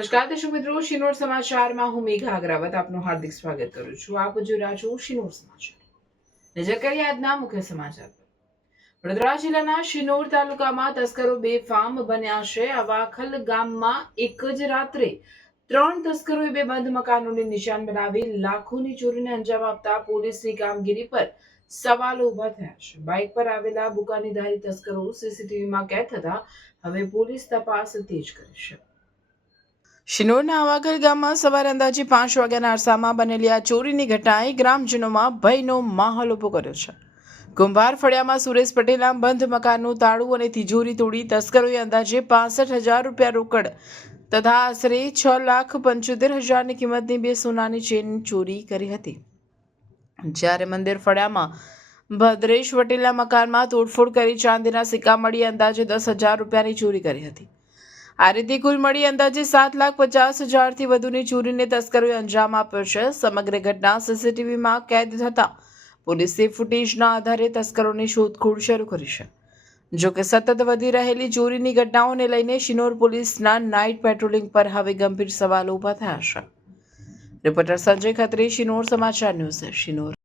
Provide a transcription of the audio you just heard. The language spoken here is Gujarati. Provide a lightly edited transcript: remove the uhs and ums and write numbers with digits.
નમસ્કાર દર્શક મિત્રો, શિનોર સમાચારમાં હું મેઘા અગ્રવાલ આપનું હાર્દિક સ્વાગત કરું છું. આપ જોઈ રહ્યા છો શિનોર સમાચાર. નજર કરીએ આજના મુખ્ય સમાચાર પર. વડોદરા જિલ્લાના શિનોર તાલુકામાં તસ્કરો બેફામ બન્યા છે. અવાખલ ગામમાં એક જ રાત્રે 3 તસ્કરોએ બે બંધ મકાનોને નિશાન બનાવી લાખોની ચોરીને અંજામ આપતા પોલીસની કામગીરી પર સવાલો ઉભા થયા છે. બાઇક પર આવેલા બુકાનીધારી તસ્કરો સીસીટીવીમાં કેદ થતા હવે પોલીસ તપાસ તેજ કરી છે. શિનોરના આવાગલ ગામમાં સવારે અંદાજે 5 વાગ્યાના અરસામાં બનેલી આ ચોરીની ઘટનાએ ગ્રામજનોમાં ભયનો માહોલ ઉભો કર્યો છે. કુંભાર ફળિયામાં સુરેશ પટેલના બંધ મકાનનું તાળું અને તિજોરી તોડી તસ્કરોએ અંદાજે 65,000 રૂપિયા રોકડ તથા આશરે 6,75,000ની કિંમતની 2 સોનાની ચેન ચોરી કરી હતી. જ્યારે મંદિર ફળિયામાં ભદ્રેશ પટેલના મકાનમાં તોડફોડ કરી ચાંદીના સિક્કા મળી અંદાજે 10,000 રૂપિયાની ચોરી કરી હતી. આ રીતે કુલ મળી અંદાજે 7,50,000થી વધુની ચોરીને તસ્કરોએ અંજામ આપ્યો છે. સમગ્ર ઘટના સીસીટીવીમાં કેદ થતા પોલીસે ફૂટેજના આધારે તસ્કરોની શોધખોળ શરૂ કરી છે. જોકે સતત વધી રહેલી ચોરીની ઘટનાઓને લઈને શિનોર પોલીસના નાઇટ પેટ્રોલિંગ પર હવે ગંભીર સવાલો ઉભા થયા છે. રિપોર્ટર સંજય ખત્રી, શિનોર સમાચાર ન્યૂઝ, શિનોર.